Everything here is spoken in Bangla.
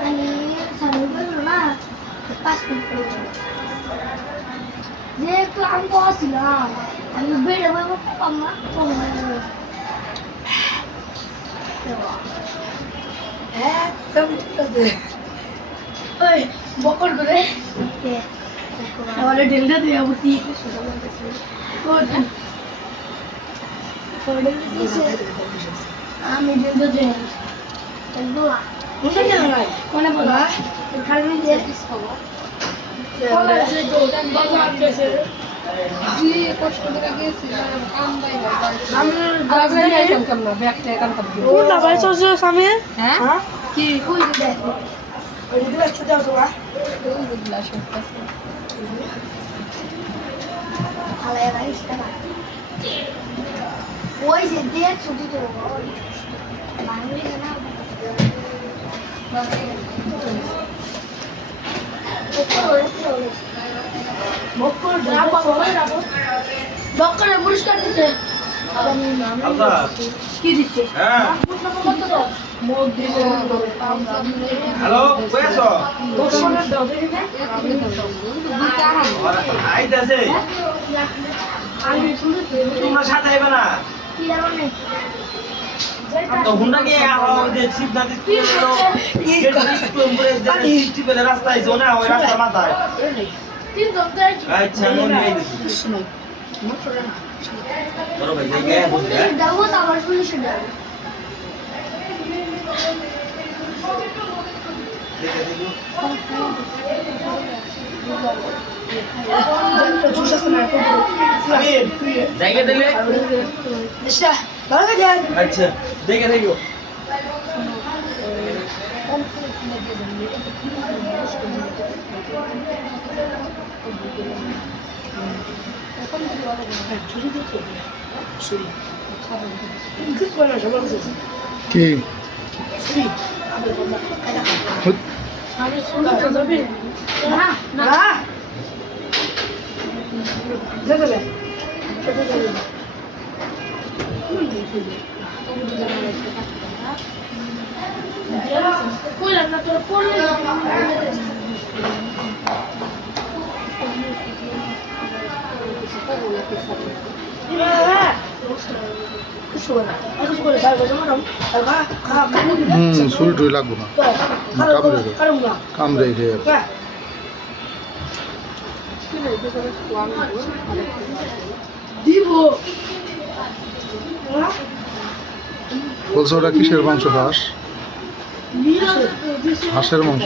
आणि सांगितलं ना 5 मिनिट जे काम बॉसिल आणि बेडवर पप्पा फोन বকর করে আমাদের ঢেলটা দিয়ে বুঝি আমি ঢেলটা দিয়ে মনে বলা খালি দিয়ে কষ্ট করে গেছি কি ওই যে দিয়ে ছুটি তো বক্করে পুরস্কার দিচ্ছে কি দিচ্ছে হ্যালো কই আছো আইতাছে তোমরা সাথে আইবে না কি জানো তো হুন্ডা নিয়ে আও যে সিদ্ধান্ত কি পেলে রাস্তা আইছো না ওই রাস্তার মাথায় আচ্ছা মনে হই দিছি বড় ভাই যাই গে বুঝে দাও তো আমার পুলিশ দাও দেখে দিও জায়গা দিলে আচ্ছা দেখে দেখো কি সুই টুই লাগবো না কামড়ে খেয়ে বলছো ওটা কিসের মাংস হাঁস হাঁসের মাংস